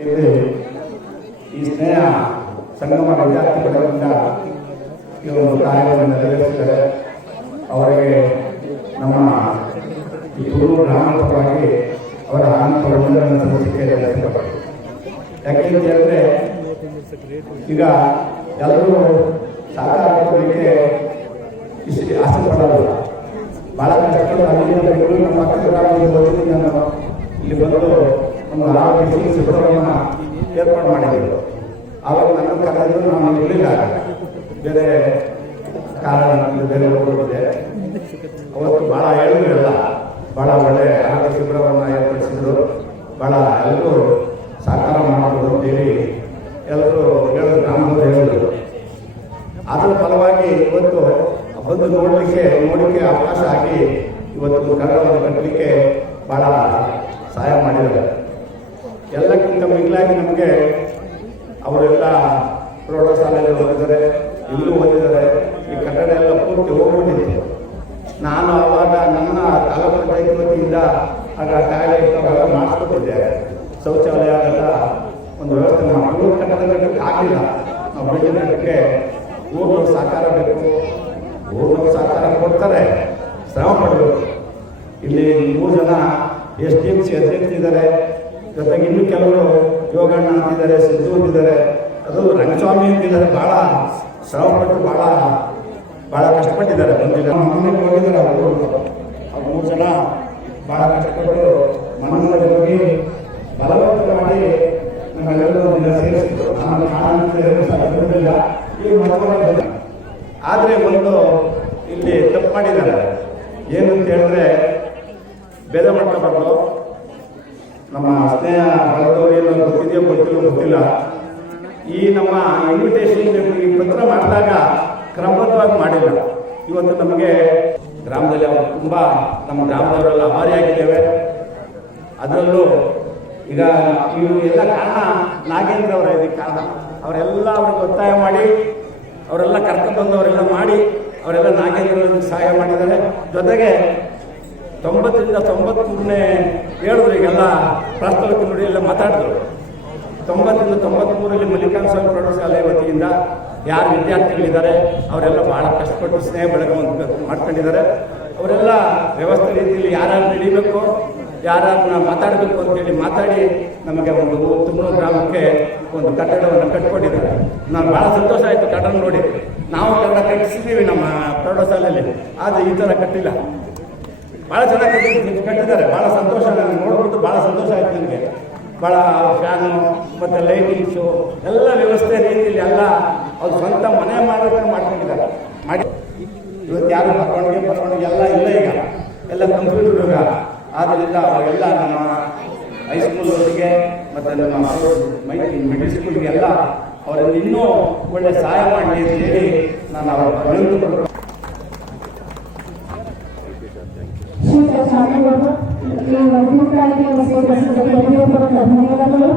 ಇಲ್ಲಿ ಈ ಸ್ನೇಹ ಸಂಗಮ ವಿದ್ಯಾರ್ಥಿ ಬಳಗದಿಂದ ಈ ಒಂದು ಕಾರ್ಯವನ್ನು ಅವರಿಗೆ ನಮ್ಮ ಈ ಗ್ರಾಮದ ಅವರ ಆನಂದ ಸಲ್ಲಿಸಲಿಕ್ಕೆ ಬಯಸುತ್ತೇನೆ. ಯಾಕೆ ಹೇಳಿದ್ರೆ, ಈಗ ಎಲ್ಲರೂ ಸಾಕಾರ ಇಷ್ಟು ಆಸೆ ಪಡೋಲ್ಲ ಬಹಳ ಬೆಂಗಳೂರು ನಮ್ಮ ಪಕ್ಕದ ಗ್ರಾಮದಲ್ಲಿ ಬಂದಿದ್ದೀನಿ ನಾನು ಇಲ್ಲಿ ಬಂದು ಒಂದು ಆರೋಗ್ಯ ಶಿಬಿರವನ್ನು ಏರ್ಪಾಡು ಮಾಡಿದ್ರು. ಅವಾಗ ನನ್ನ ಕರೆದ್ರು ನಾನು ಇರಲಿಲ್ಲ. ಬೇರೆ ಕಾರಣ ನಮ್ಮದು ಬೇರೆ ಹೋಗಿದೆ. ಅವತ್ತು ಭಾಳ ಹೇಳಿದ್ರಲ್ಲ ಭಾಳ ಒಳ್ಳೆ ಆರೋಗ್ಯ ಶಿಬಿರವನ್ನು ಏರ್ಪಡಿಸಿದ್ರು. ಭಾಳ ಎಲ್ಲರೂ ಸಹಕಾರ ಮಾಡೋದು ಅಂತೇಳಿ ಎಲ್ಲರೂ ಹೇಳಿದ್ರು ಗ್ರಾಮದವರು ಹೇಳಿದ್ರು. ಅದರ ಫಲವಾಗಿ ಇವತ್ತು ಬಂದು ನೋಡಲಿಕ್ಕೆ ನೋಡಲಿಕ್ಕೆ ಅವಕಾಶ ಆಗಿ ಇವತ್ತು ಕನ್ನಡವನ್ನು ಕಟ್ಟಲಿಕ್ಕೆ ಭಾಳ ಸಹಾಯ ಮಾಡಿದ್ದಾರೆ. ಎಲ್ಲಕ್ಕಿಂತ ಮಿಗಿಲಾಗಿ ನಮಗೆ ಅವರೆಲ್ಲ ಪ್ರೌಢಶಾಲೆಯಲ್ಲಿ ಓದಿದ್ದಾರೆ, ಇಲ್ಲೂ ಓದಿದ್ದಾರೆ. ಈ ಕನ್ನಡ ಎಲ್ಲ ಪೂರ್ತಿ ಹೋಗ್ಬಿಟ್ಟಿದ್ದೆ ನಾನು ಅವಾಗ ನನ್ನ ತಾಲೂಕು ಪಂಚಾಯತ್ ವತಿಯಿಂದ ಆಗ ಟಾಯ್ಲೆಟ್ ಮಾಡಿಸ್ಕೊಟ್ಟಿದ್ದೆ. ಶೌಚಾಲಯ ಅದೆಲ್ಲ ಒಂದು ವ್ಯವಸ್ಥೆ ನಾವು ಮಂಗಳೂರು ಕಟ್ಟಕ್ಕೆ ಆಗಲಿಲ್ಲ. ನಾವು ಬೆಳಗಿನ ಕಟ್ಟಕ್ಕೆ ಊರಿನವ್ರು ಸಹಕಾರ ಬೇಕು. ಊರಿನವ್ರು ಸಹಕಾರ ಕೊಡ್ತಾರೆ. ಶ್ರಮ ಪಡಬೇಕು. ಇಲ್ಲಿ ಮೂರು ಜನ ಎಸ್ ಡಿ ಎಂ ಸಿ ಅಧ್ಯಕ್ಷರಿದ್ದಾರೆ. ಜೊತೆಗೆ ಇನ್ನೂ ಕೆಲವರು ಯೋಗಣ್ಣ ಅಂತಿದ್ದಾರೆ ಸಿದ್ಧು ಅಂತಿದ್ದಾರೆ. ಅದು ರಂಗಸ್ವಾಮಿ ಅಂತಿದ್ದಾರೆ ಭಾಳ ಶ್ರಮಪಟ್ಟು ಭಾಳ ಭಾಳ ಕಷ್ಟಪಟ್ಟಿದ್ದಾರೆ ಬಂದಿಲ್ಲ ಮನೆಗೆ ಹೋಗಿದ್ದಾರೆ ಅವರು ಅವ್ರು ಮೂರು ಜನ ಭಾಳ ಕಷ್ಟಪಟ್ಟು ಮನೆಯಲ್ಲಿ ಹೋಗಿ ಬಲವಂತ ಮಾಡಿ ನಮ್ಮೆಲ್ಲರೂ ಸೇರಿಸಿದ್ರು. ನಾನು ಈಗ ಆದರೆ ಒಂದು ಇಲ್ಲಿ ತಪ್ಪು ಮಾಡಿದ್ದಾರೆ ಏನಂತ ಹೇಳಿದ್ರೆ ಬೇರೆ ಮಾಡ್ಕೋಬಾರ್ದು ನಮ್ಮ ಏನು ಗೊತ್ತಿದೆಯೋ? ಗೊತ್ತಿಲ್ಲ ಗೊತ್ತಿಲ್ಲ. ಈ ನಮ್ಮ ಇನ್ವಿಟೇಷನ್ ಈ ಪತ್ರ ಮಾಡಿದಾಗ ಕ್ರಮಬದ್ಧವಾಗಿ ಮಾಡಿಲ್ಲ. ಇವತ್ತು ನಮಗೆ ಗ್ರಾಮದಲ್ಲಿ ಅವರು ತುಂಬ ನಮ್ಮ ಗ್ರಾಮದವರೆಲ್ಲ ಆಭಾರಿಯಾಗಿದ್ದೇವೆ ಅದರಲ್ಲೂ ಈಗ ಇವರು ಎಲ್ಲ ಕಾರಣ ನಾಗೇಂದ್ರ ಅವರ, ಇದಕ್ಕೆ ಕಾರಣ. ಅವರೆಲ್ಲ ಅವ್ರಿಗೆ ಒತ್ತಾಯ ಮಾಡಿ, ಅವರೆಲ್ಲ ಕರ್ಕೊಂಡು ಅವರೆಲ್ಲ ಮಾಡಿ, ಅವರೆಲ್ಲ ನಾಗೇಂದ್ರ ಸಹಾಯ ಮಾಡಿದ್ದಾರೆ. ಜೊತೆಗೆ ತೊಂಬತ್ತರಿಂದ ತೊಂಬತ್ಮೂರನೇ ಹೇಳಿದ್ರು ಈಗೆಲ್ಲ ಪ್ರಾಸ್ತಾವಿಕ ನುಡಿ ಎಲ್ಲ ಮಾತಾಡಿದ್ರು. ತೊಂಬತ್ತರಿಂದ ತೊಂಬತ್ಮೂರಲ್ಲಿ ಮಲ್ಲಿಕಾರ್ಜುನ ಸ್ವಾಮಿ ಪ್ರೌಢಶಾಲೆ ವತಿಯಿಂದ ಯಾರು ವಿದ್ಯಾರ್ಥಿಗಳಿದ್ದಾರೆ, ಅವರೆಲ್ಲ ಭಾಳ ಕಷ್ಟಪಟ್ಟು ಸ್ನೇಹ ಬೆಳಗವನ್ನು ಮಾಡ್ಕೊಂಡಿದ್ದಾರೆ. ಅವರೆಲ್ಲ ವ್ಯವಸ್ಥೆ ರೀತಿಯಲ್ಲಿ ಯಾರ್ಯಾರು ನಡೀಬೇಕು ಯಾರನ್ನ ಮಾತಾಡಬೇಕು ಅಂತೇಳಿ ಮಾತಾಡಿ ನಮಗೆ ಒಂದು ತುಮೂರು ಗ್ರಾಮಕ್ಕೆ ಒಂದು ಕಟ್ಟಡವನ್ನು ಕಟ್ಕೊಂಡಿದ್ದಾರೆ. ನಾನು ಭಾಳ ಸಂತೋಷ ಆಯಿತು ಕಟ್ಟಡ ನೋಡಿ ನಾವು ಕಟ್ಟಡ ಕಟ್ಟಿಸಿದ್ದೀವಿ ನಮ್ಮ ಪ್ರೌಢಶಾಲೆಯಲ್ಲಿ, ಆದರೆ ಈ ಥರ ಕಟ್ಟಿಲ್ಲ. ಭಾಳ ಚೆನ್ನಾಗಿ ಕಟ್ಟಿ- ಕಟ್ಟಿದ್ದಾರೆ. ಭಾಳ ಸಂತೋಷ ನನಗೆ ನೋಡ್ಬಿಟ್ಟು ಭಾಳ ಸಂತೋಷ ಆಯ್ತು ನನಗೆ. ಬಹಳ ಫ್ಯಾನು ಮತ್ತು ಲೈಟಿಂಗ್ಸು ಎಲ್ಲ ವ್ಯವಸ್ಥೆ ರೀತಿಯಲ್ಲಿ ಎಲ್ಲ ಅವ್ರು ಸ್ವಂತ ಮನೆ ಮಾಡಬೇಕು ಮಾಡ್ಕೊಂಡಿದ್ದಾರೆ. ಮಾಡಿ ಇವತ್ತು ಯಾರು ಬರವಣಿಗೆ ಬರವಣಿಗೆ ಎಲ್ಲ ಇಲ್ಲ ಈಗ. ಎಲ್ಲ ಕಂಪ್ಯೂಟರ್ ಯುಗ. ಆದ್ದರಿಂದ ಅವಾಗೆಲ್ಲ ನಮ್ಮ ಹೈಸ್ಕೂಲ್ವರೆಗೆ ಮತ್ತು ನಮ್ಮ ಮಿಡಲ್ ಸ್ಕೂಲ್ಗೆ ಎಲ್ಲ ಅವರಲ್ಲಿ ಇನ್ನೂ ಒಳ್ಳೆ ಸಹಾಯ ಮಾಡಿ ಅಂತ ಹೇಳಿ ನಾನು ಅವರ శ్రీ స్వామి గారు ఈ వైద్యుడానికి శ్రీ ప్రసిద్ధ ధన్యవాదాలు.